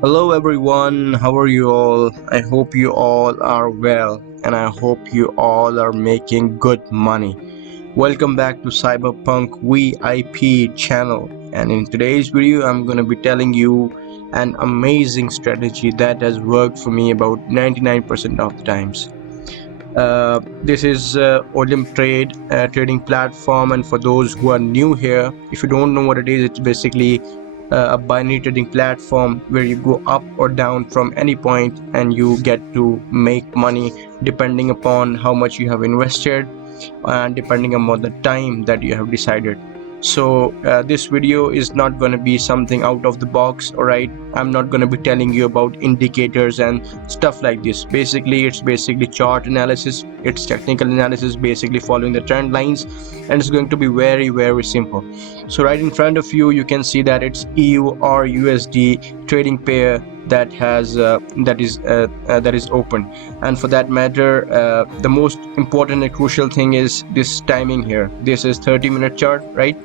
Hello everyone, how are you all? I hope you all are well and I hope you all are making good money. Welcome back to CyberPunk VIP channel, and in today's video I'm going to be telling you an amazing strategy that has worked for me about 99% of the times. This is Olymptrade trading platform, and for those who are new here, if you don't know what it is, it's basically a binary trading platform where you go up or down from any point and you get to make money depending upon how much you have invested and depending upon the time that you have decided. So this video is not going to be something out of the box. All right, I'm not going to be telling you about indicators and stuff like this. Basically, it's basically chart analysis, it's technical analysis, basically following the trend lines, and it's going to be very simple. So right in front of you, you can see that it's EU or USD trading pair that has that is open. And for that matter, the most important and crucial thing is this timing here. This is 30-minute chart, right?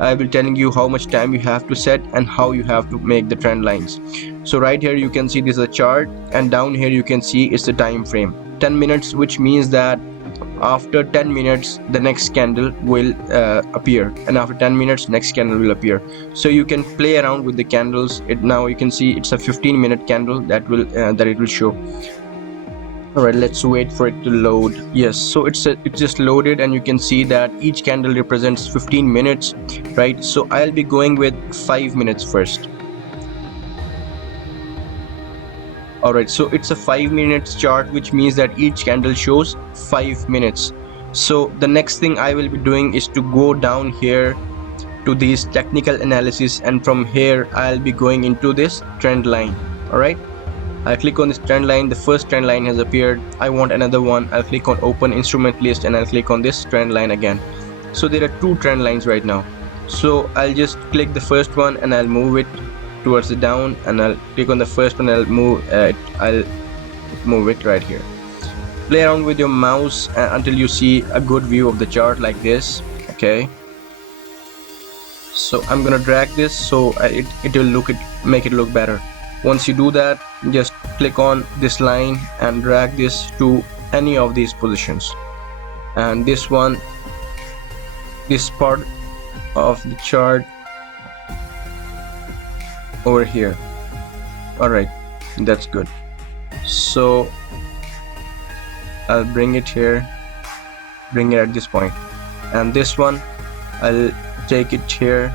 I will telling you how much time you have to set and how you have to make the trend lines. So right here you can see this is a chart, and down here you can see it's the time frame 10 minutes, which means that after 10 minutes the next candle will appear, and after 10 minutes next candle will appear. So you can play around with the candles. Now you can see it's a 15-minute candle that it will show. All right, let's wait for it to load. Yes, so it's just loaded, and you can see that each candle represents 15 minutes, right? So I'll be going with 5 minutes first. Alright, so it's a 5 minutes chart, which means that each candle shows 5 minutes. So the next thing I will be doing is to go down here to these technical analysis, and from here I'll be going into this trend line. Alright, I click on this trend line. The first trend line has appeared. I want another one. I'll click on open instrument list and I'll click on this trend line again. So there are two trend lines right now. So I'll just click the first one and I'll move it towards the down, and I'll click on the first one. I'll move it right here. Play around with your mouse until you see a good view of the chart like this. Okay, so I'm gonna drag this so it will make it look better. Once you do that, just click on this line and drag this to any of these positions, and this part of the chart over here. All right, that's good. So I'll bring it here, bring it at this point, and this one I'll take it here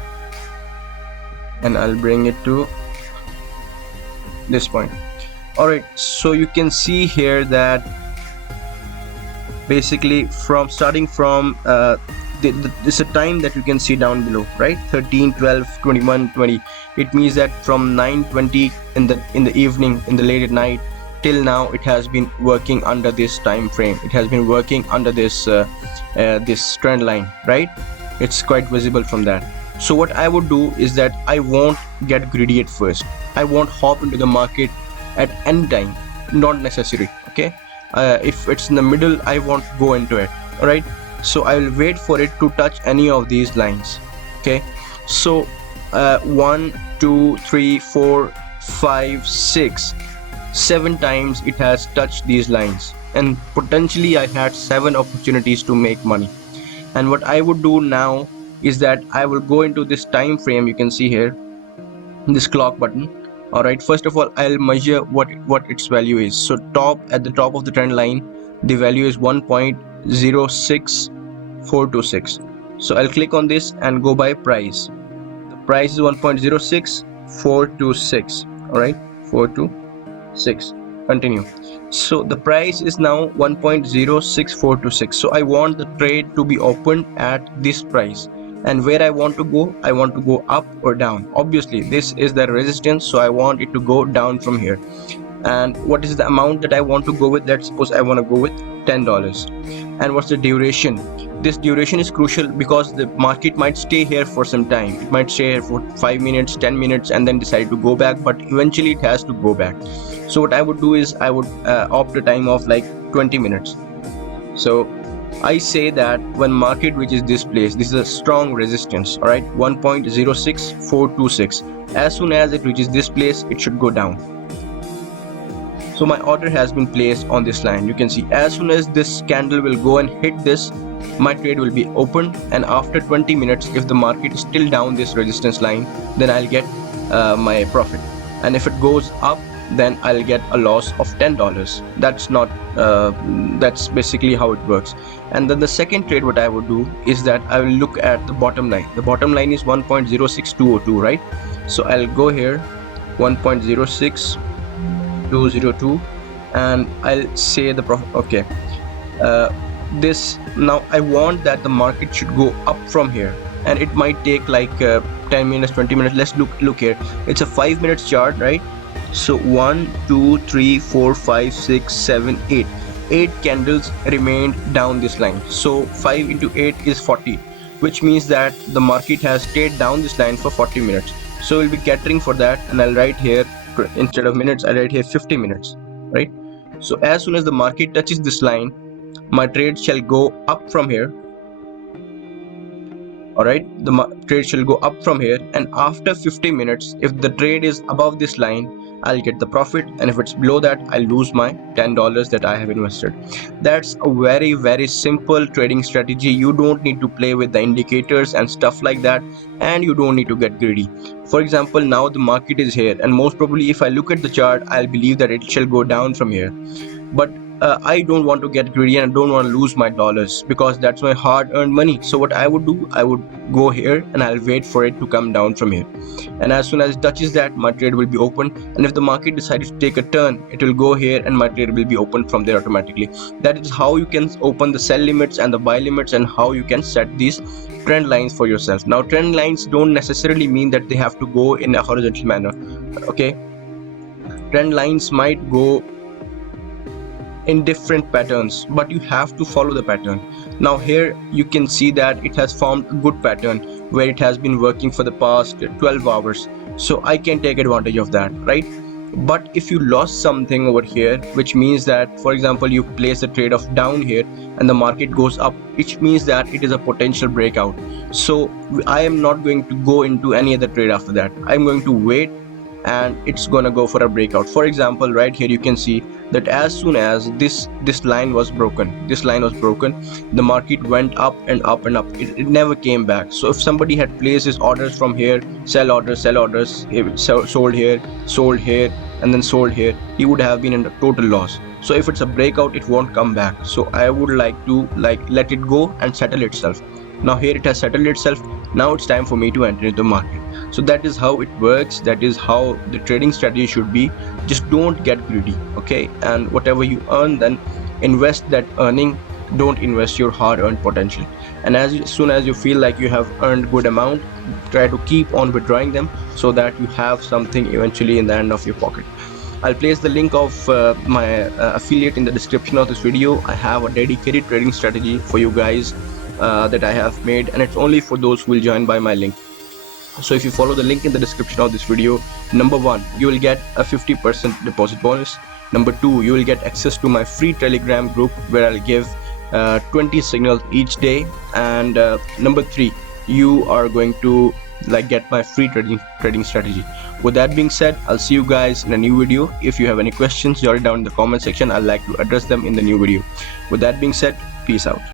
and I'll bring it to this point. All right, so you can see here that basically starting from this is a time that you can see down below, right? 13, 12, 21, 20. It means that from 9:20 in the evening, in the late at night, till now it has been working under this time frame. It has been working under this this trend line, right? It's quite visible from that. So what I would do is that I won't get greedy at first. I won't hop into the market at any time, not necessary. Okay, if it's in the middle, I won't go into it. All right, so I will wait for it to touch any of these lines. Okay, so 1, 2, 3, 4, 5, 6, 7 times it has touched these lines, and potentially I had 7 opportunities to make money. And what I would do now is that I will go into this time frame. You can see here this clock button. All right, first of all I'll measure what its value is. So at the top of the trend line, the value is 1.06426. so I'll click on this and go by price. The price is 1.06426. all right, 426. Continue. So the price is now 1.06426. so I want the trade to be opened at this price, and where I want to go up or down. Obviously this is the resistance, so I want it to go down from here. And what is the amount that I want to go with? Let's suppose I want to go with $10. And what's the duration? This duration is crucial because the market might stay here for some time. It might stay here for 5 minutes, 10 minutes, and then decide to go back, but eventually it has to go back. So what I would do is I would opt a time of like 20 minutes. So I say that when market reaches this place, this is a strong resistance, all right, 1.06426. As soon as it reaches this place, it should go down. So my order has been placed on this line. You can see as soon as this candle will go and hit this, my trade will be opened, and after 20 minutes, if the market is still down this resistance line, then I'll get my profit. And if it goes up, then I'll get a loss of $10. That's basically how it works. And then the second trade what I would do is that I will look at the bottom line. The bottom line is 1.06202, right? So I'll go here 1.06202 and I'll say the profit. Okay, this now I want that the market should go up from here, and it might take like 10 minutes, 20 minutes. Let's look here. It's a 5 minutes chart, right? So 1 2 3 4 5 6 7 8 candles remained down this line. So 5 into 8 is 40, which means that the market has stayed down this line for 40 minutes. So we'll be catering for that, and I'll write here, instead of minutes, I write here 50 minutes, right? So as soon as the market touches this line, my trade shall go up from here. Alright, the trade shall go up from here, and after 50 minutes, if the trade is above this line, I'll get the profit, and if it's below that, I'll lose my $10 that I have invested. That's a very, very simple trading strategy. You don't need to play with the indicators and stuff like that, and you don't need to get greedy. For example, now the market is here, and most probably if I look at the chart, I'll believe that it shall go down from here. But I don't want to get greedy, and I don't want to lose my dollars, because that's my hard-earned money. So what I would do, I would go here and I'll wait for it to come down from here, and as soon as it touches that, my trade will be open. And if the market decides to take a turn, it will go here and my trade will be open from there automatically. That is how you can open the sell limits and the buy limits, and how you can set these trend lines for yourself. Now, trend lines don't necessarily mean that they have to go in a horizontal manner. Okay, trend lines might go in different patterns, but you have to follow the pattern. Now here you can see that it has formed a good pattern where it has been working for the past 12 hours. So I can take advantage of that, right? But if you lost something over here, which means that, for example, you place a trade of down here and the market goes up, which means that it is a potential breakout. So I am not going to go into any other trade after that. I'm going to wait, and it's gonna go for a breakout. For example, right here you can see that as soon as this line was broken, the market went up and up and up. It never came back. So if somebody had placed his orders from here, sell orders, sold here, and then sold here, he would have been in a total loss. So if it's a breakout, it won't come back. So I would like to let it go and settle itself. Now here it has settled itself. Now it's time for me to enter into the market. So that is how it works. That is how the trading strategy should be. Just don't get greedy, okay? And whatever you earn, then invest that earning. Don't invest your hard-earned potential. And as soon as you feel like you have earned good amount, try to keep on withdrawing them, so that you have something eventually in the end of your pocket. I'll place the link of my affiliate in the description of this video. I have a dedicated trading strategy for you guys that I have made, and it's only for those who will join by my link. So if you follow the link in the description of this video, number 1, you will get a 50% deposit bonus. Number 2, you will get access to my free Telegram group where I'll give 20 signals each day. And number 3, you are going to get my free trading strategy. With that being said, I'll see you guys in a new video. If you have any questions, jot it down in the comment section. I'd like to address them in the new video. With that being said, peace out.